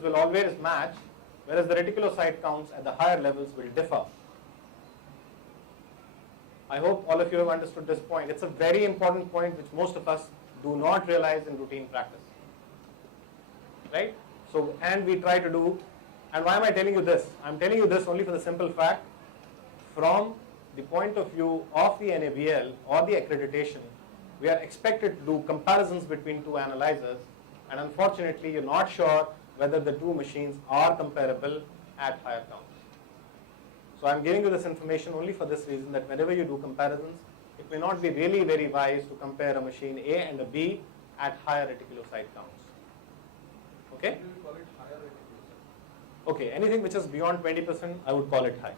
will always match, whereas the reticulocyte counts at the higher levels will differ. I hope all of you have understood this point. It's a very important point which most of us do not realize in routine practice. Right? So, and we try to do, and why am I telling you this? I'm telling you this only for the simple fact, from the point of view of the NABL or the accreditation, we are expected to do comparisons between two analyzers, and unfortunately you're not sure whether the two machines are comparable at higher counts. So I'm giving you this information only for this reason, that whenever you do comparisons, it may not be really very wise to compare a machine A and a B at higher reticulocyte counts. Okay? Do you call it higher reticulocyte? Okay, anything which is beyond 20%, I would call it high.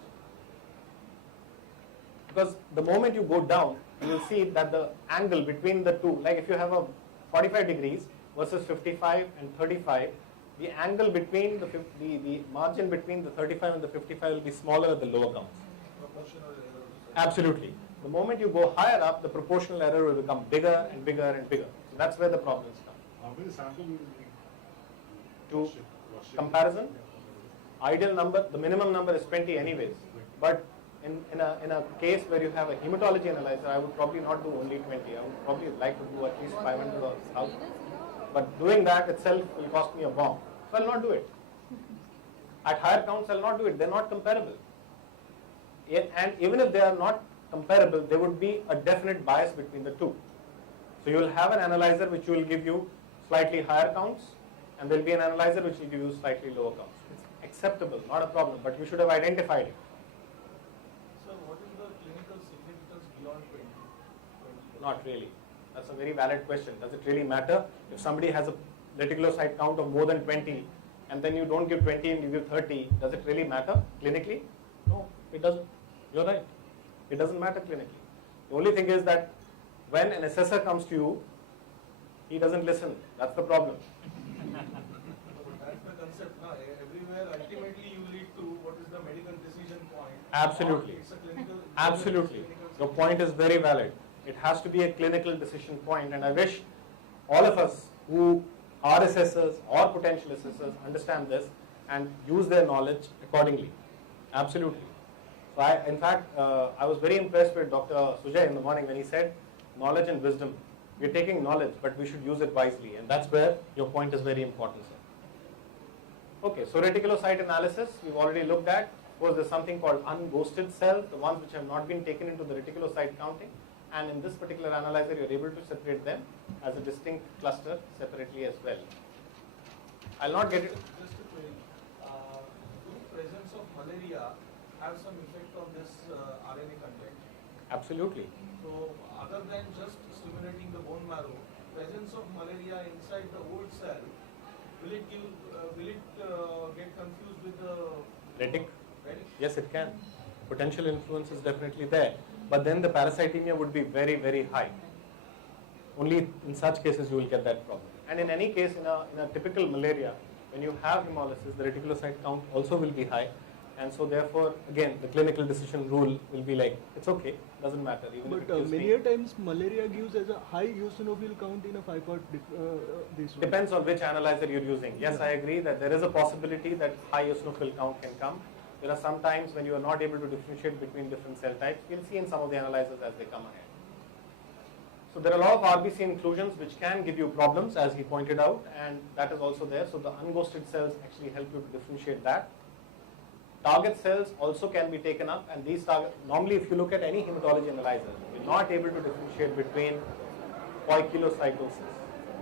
Because the moment you go down, you will see that the angle between the two, like if you have a 45 degrees versus 55 and 35, the angle between the margin between the 35 and the 55 will be smaller at the lower counts. Proportional error. Absolutely. The moment you go higher up, the proportional error will become bigger and bigger and bigger. So that's where the problems come. How many samples will you need? To comparison, ideal number, the minimum number is 20 anyways. But in a case where you have a hematology analyzer, I would probably not do only 20. I would probably like to do at least 500 or 1,000. But doing that itself will cost me a bomb. So I'll not do it. At higher counts, I'll not do it. They're not comparable. And even if they are not comparable, there would be a definite bias between the two. So you will have an analyzer which will give you slightly higher counts, and there will be an analyzer which will give you slightly lower counts. It's acceptable, not a problem, but you should have identified it. Sir, what is the clinical significance beyond 20? Not really. That's a very valid question. Does it really matter? If somebody has a reticulocyte count of more than 20 and then you don't give 20 and you give 30, does it really matter clinically? No, it doesn't. You're right. It doesn't matter clinically. The only thing is that when an assessor comes to you, he doesn't listen. That's the problem. That's the concept. Now, everywhere, ultimately, you lead to what is the medical decision point. Absolutely. It's a clinical. Absolutely. Your point is very valid. It has to be a clinical decision point, and I wish all of us who are assessors or potential assessors understand this and use their knowledge accordingly. Absolutely. So in fact, I was very impressed with Dr. Sujay in the morning when he said knowledge and wisdom. We're taking knowledge, but we should use it wisely, and that's where your point is very important, sir. Okay, so reticulocyte analysis we've already looked at. Of course, there's something called unghosted cells, the ones which have not been taken into the reticulocyte counting. And in this particular analyzer, you're able to separate them as a distinct cluster separately as well. I'll not get it. Just a query. Do presence of malaria have some effect on this RNA content? Absolutely. So, other than just stimulating the bone marrow, presence of malaria inside the old cell, will it get confused with the Retic? retic? Yes, it can. Potential influence is definitely there. But then the parasitemia would be very, very high. Only in such cases you will get that problem. And in any case, in a typical malaria, when you have hemolysis, the reticulocyte count also will be high. And so therefore, again, the clinical decision rule will be like, it's okay, doesn't matter. Even but if it gives many me. a times malaria gives as a high eosinophil count in a 5-part this one. Depends on which analyzer you're using. Yes, I agree that there is a possibility that high eosinophil count can come. There are some times when you are not able to differentiate between different cell types. You'll see in some of the analyzers as they come ahead. So there are a lot of RBC inclusions which can give you problems, as he pointed out, and that is also there. So the unghosted cells actually help you to differentiate that. Target cells also can be taken up, and these normally if you look at any hematology analyzer, you're not able to differentiate between poikilocytosis.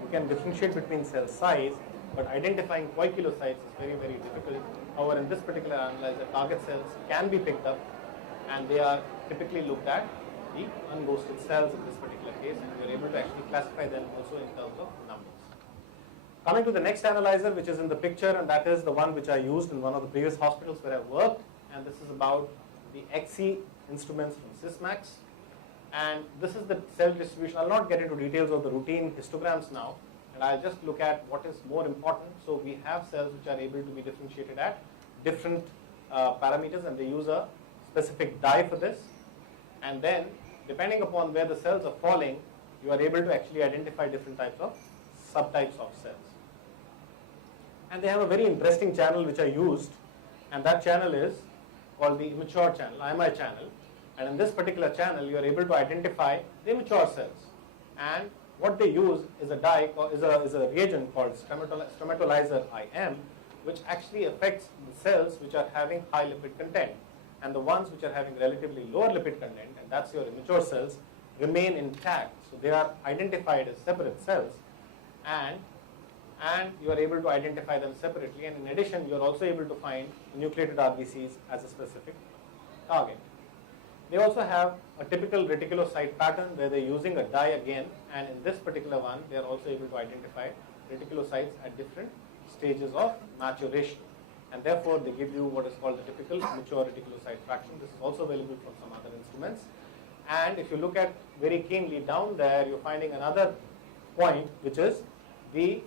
You can differentiate between cell size, but identifying poikilocytes is very, very difficult. However, in this particular analyzer, target cells can be picked up, and they are typically looked at, the unghosted cells in this particular case, and we are able to actually classify them also in terms of numbers. Coming to the next analyzer, which is in the picture, and that is the one which I used in one of the previous hospitals where I worked, and this is about the XC instruments from Sysmax. And this is the cell distribution. I'll not get into details of the routine histograms now, and I'll just look at what is more important. So we have cells which are able to be differentiated at different parameters, and they use a specific dye for this. And then, depending upon where the cells are falling, you are able to actually identify different types of subtypes of cells. And they have a very interesting channel which I used, and that channel is called the immature channel, IMI channel. And in this particular channel, you are able to identify the immature cells. And what they use is a reagent called stromatolizer IM, which actually affects the cells which are having high lipid content. And the ones which are having relatively lower lipid content, and that's your immature cells, remain intact. So they are identified as separate cells, and you are able to identify them separately. And in addition, you are also able to find nucleated RBCs as a specific target. They also have a typical reticulocyte pattern where they're using a dye again, and in this particular one, they are also able to identify reticulocytes at different stages of maturation. And therefore, they give you what is called the typical mature reticulocyte fraction. This is also available from some other instruments. And if you look at very keenly down there, you're finding another point, which is the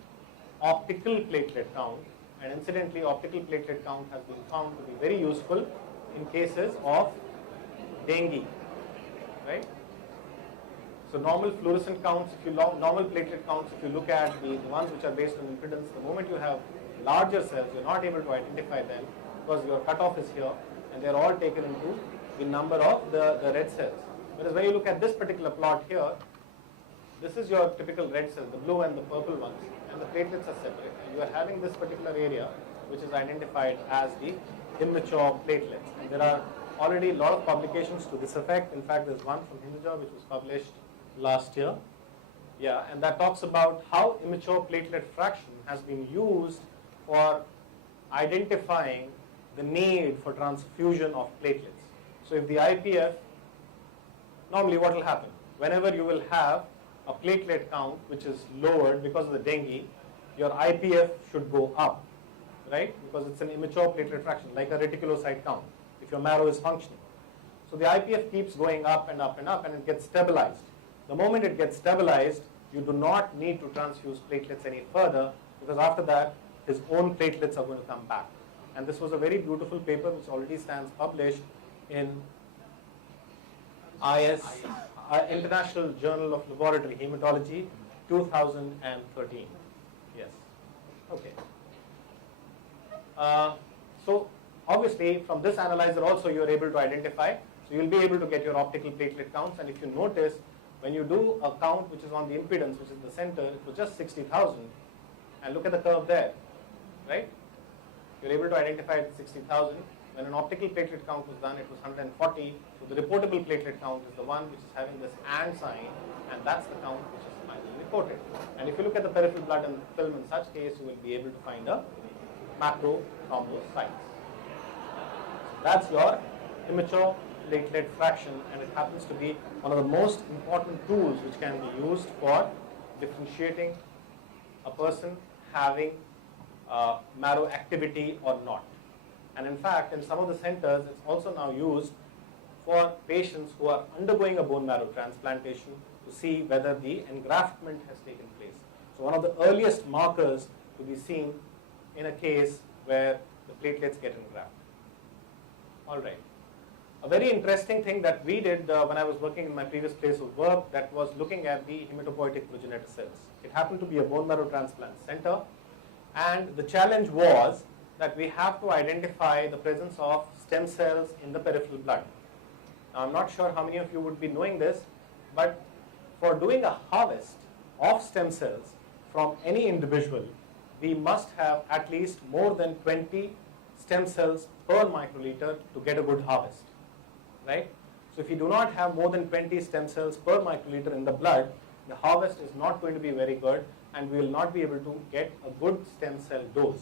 optical platelet count. And incidentally, optical platelet count has been found to be very useful in cases of dengue, right? So normal fluorescent counts, normal platelet counts, if you look at the ones which are based on impedance, the moment you have larger cells, you're not able to identify them because your cutoff is here, and they're all taken into the number of the red cells. Whereas when you look at this particular plot here, this is your typical red cell, the blue and the purple ones, and the platelets are separate. And you are having this particular area which is identified as the immature platelets. And there are already a lot of publications to this effect. In fact, there's one from Hinduja which was published last year. Yeah, and that talks about how immature platelet fraction has been used for identifying the need for transfusion of platelets. So if the IPF, normally what will happen? Whenever you will have a platelet count which is lowered because of the dengue, your IPF should go up, right? Because it's an immature platelet fraction, like a reticulocyte count, if your marrow is functioning. So the IPF keeps going up and up and up, and it gets stabilized. The moment it gets stabilized, you do not need to transfuse platelets any further, because after that, his own platelets are going to come back. And this was a very beautiful paper which already stands published in International Journal of Laboratory Hematology, 2013. Yes. Okay. So obviously from this analyzer also you are able to identify. So you'll be able to get your optical platelet counts. And if you notice, when you do a count which is on the impedance, which is the center, it was just 60,000. And look at the curve there, right? You're able to identify it 60,000. When an optical platelet count was done, it was 140. So the reportable platelet count is the one which is having this AND sign, and that's the count which is finally reported. And if you look at the peripheral blood and film in such case, you will be able to find a macro thrombocytes. So that's your immature platelet fraction, and it happens to be one of the most important tools which can be used for differentiating a person having marrow activity or not. And in fact, in some of the centers, it's also now used for patients who are undergoing a bone marrow transplantation to see whether the engraftment has taken place. So one of the earliest markers to be seen in a case where the platelets get engrafted. All right. A very interesting thing that we did when I was working in my previous place of work, that was looking at the hematopoietic progenitor cells. It happened to be a bone marrow transplant center, and the challenge was that we have to identify the presence of stem cells in the peripheral blood. Now, I'm not sure how many of you would be knowing this, but for doing a harvest of stem cells from any individual, we must have at least more than 20 stem cells per microliter to get a good harvest, right? So if you do not have more than 20 stem cells per microliter in the blood, the harvest is not going to be very good, and we will not be able to get a good stem cell dose.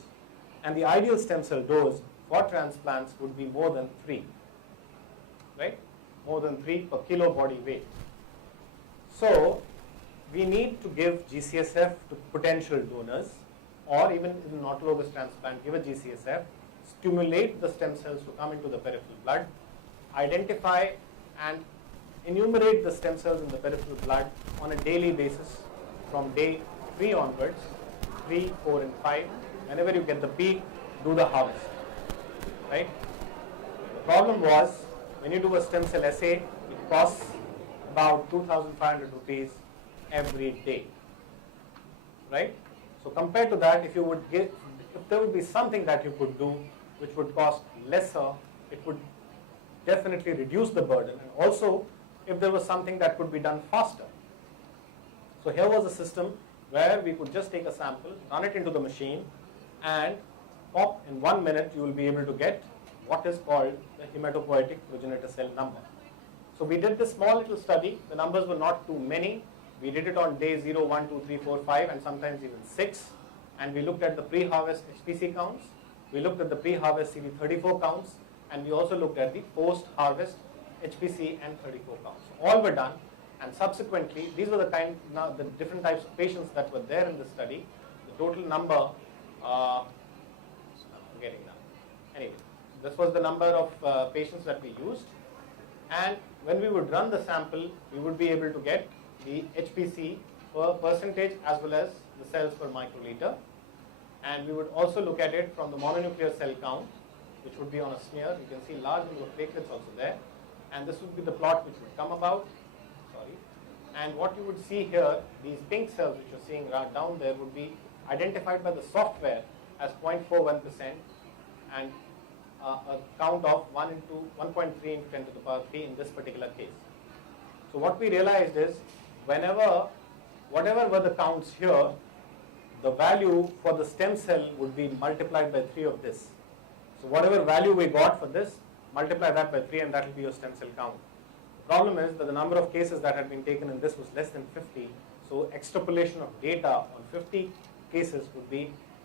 And the ideal stem cell dose for transplants would be more than 3, right? More than 3 per kilo body weight. So we need to give GCSF to potential donors, or even in an autologous transplant, give a GCSF, stimulate the stem cells to come into the peripheral blood, identify and enumerate the stem cells in the peripheral blood on a daily basis from day 3 onwards, 3, 4, and 5. Whenever you get the peak, do the harvest, right? The problem was, when you do a stem cell assay, it costs about 2,500 rupees every day, right? So compared to that, if you would if there would be something that you could do which would cost lesser, it would definitely reduce the burden, and also if there was something that could be done faster. So here was a system where we could just take a sample, run it into the machine, and pop in 1 minute you will be able to get what is called the hematopoietic progenitor cell number. So we did this small little study. The numbers were not too many. We did it on day 0, 1, 2, 3, 4, 5, and sometimes even 6. And we looked at the pre-harvest HPC counts. We looked at the pre-harvest CD34 counts. And we also looked at the post-harvest HPC and 34 counts. So all were done. And subsequently, these were the different types of patients that were there in the study. The total number, I'm getting that. Anyway, this was the number of patients that we used. And when we would run the sample, we would be able to get the HPC per percentage as well as the cells per microliter. And we would also look at it from the mononuclear cell count, which would be on a smear. You can see large number of platelets also there. And this would be the plot which would come about. Sorry. And what you would see here, these pink cells which you're seeing right down there would be identified by the software as 0.41% and a count of 1.3 into 10 to the power 3 in this particular case. So what we realized is whatever were the counts here, the value for the stem cell would be multiplied by 3 of this. So whatever value we got for this, multiply that by 3 and that will be your stem cell count. The problem is that the number of cases that had been taken in this was less than 50. So extrapolation of data on 50 cases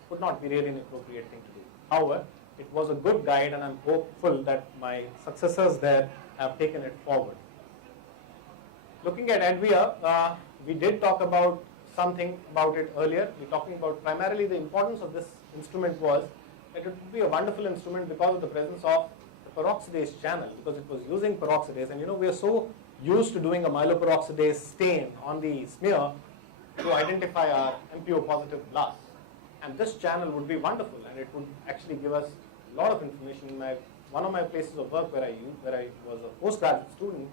would not be really an appropriate thing to do. However, it was a good guide, and I'm hopeful that my successors there have taken it forward. Looking at Advia, we did talk about something about it earlier. We're talking about primarily the importance of this instrument was that it would be a wonderful instrument because of the presence of the peroxidase channel, because it was using peroxidase. And we are so used to doing a myeloperoxidase stain on the smear to identify our MPO positive blasts. And this channel would be wonderful, and it would actually give us a lot of information. In one of my places of work where I was a postgraduate student,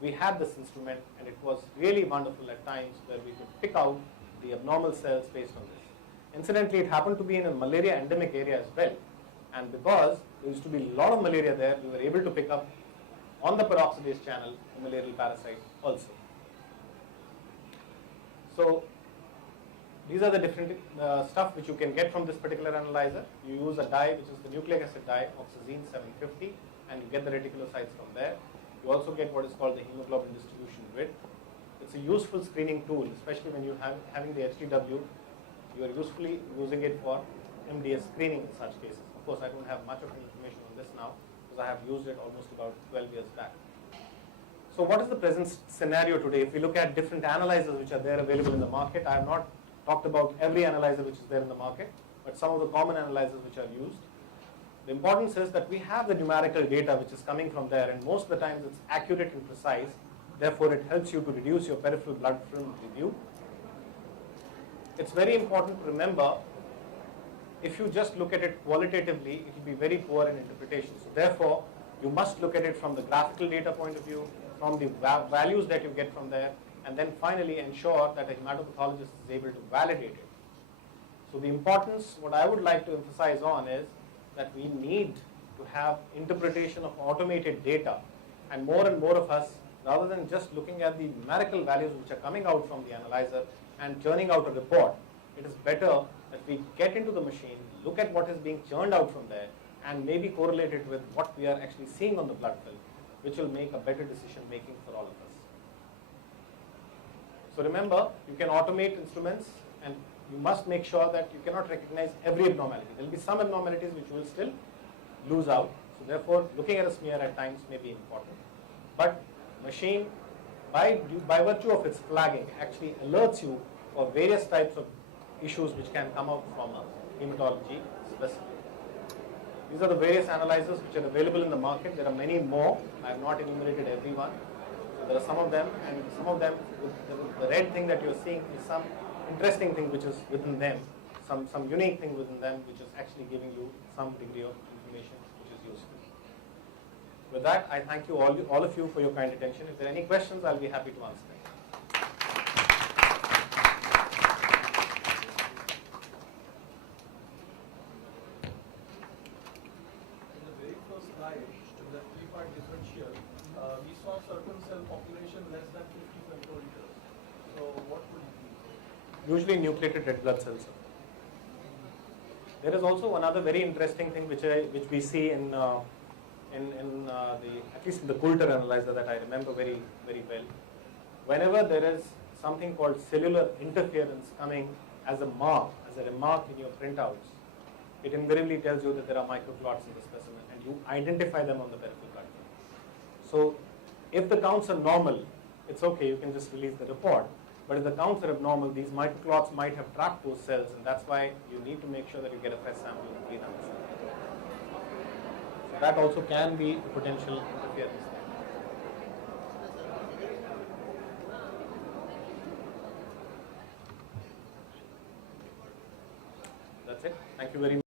we had this instrument, and it was really wonderful at times where we could pick out the abnormal cells based on this. Incidentally, it happened to be in a malaria endemic area as well, and because there used to be a lot of malaria there, we were able to pick up on the peroxidase channel the malarial parasite also. So these are the different stuff which you can get from this particular analyzer. You use a dye which is the nucleic acid dye, oxazine 750, and you get the reticulocytes from there. You also get what is called the hemoglobin distribution grid. It's a useful screening tool, especially when you have having the HTW. You are usefully using it for MDS screening in such cases. Of course, I don't have much of information on this now because I have used it almost about 12 years back. So what is the present scenario today? If we look at different analyzers which are there available in the market, I have not talked about every analyzer which is there in the market, but some of the common analyzers which are used. The importance is that we have the numerical data which is coming from there, and most of the times it's accurate and precise. Therefore, it helps you to reduce your peripheral blood film review. It's very important to remember, if you just look at it qualitatively, it will be very poor in interpretation. So therefore, you must look at it from the graphical data point of view, from the values that you get from there, and then finally ensure that a hematopathologist is able to validate it. So the importance, what I would like to emphasize on is that we need to have interpretation of automated data, and more of us, rather than just looking at the numerical values which are coming out from the analyzer and churning out a report, it is better that we get into the machine, look at what is being churned out from there, and maybe correlate it with what we are actually seeing on the blood film, which will make a better decision making for all of us. So remember, you can automate instruments, and you must make sure that you cannot recognize every abnormality. There will be some abnormalities which you will still lose out. So therefore, looking at a smear at times may be important. But machine, by virtue of its flagging, actually alerts you for various types of issues which can come out from a hematology specimen. These are the various analyzers which are available in the market. There are many more. I have not enumerated every one. There are some of them, and some of them, the red thing that you're seeing is some interesting thing which is within them, some unique thing within them which is actually giving you some degree of information which is useful. With that, I thank you all of you for your kind attention. If there are any questions, I'll be happy to answer them. slide, the three-part differential, we saw certain cell population less than 50 femtoliters. So what would it be? Usually nucleated red blood cells. There is also another very interesting thing which we see in at least in the Coulter analyzer that I remember very well. Whenever there is something called cellular interference coming as a remark in your printouts, it invariably tells you that there are microclots in the specimen, and you identify them on the peripheral blood film. So if the counts are normal, it's okay, you can just release the report. But if the counts are abnormal, these microclots might have trapped those cells, and that's why you need to make sure that you get a fresh sample and clean up the sample. So that also can be a potential interference. That's it. Thank you very much.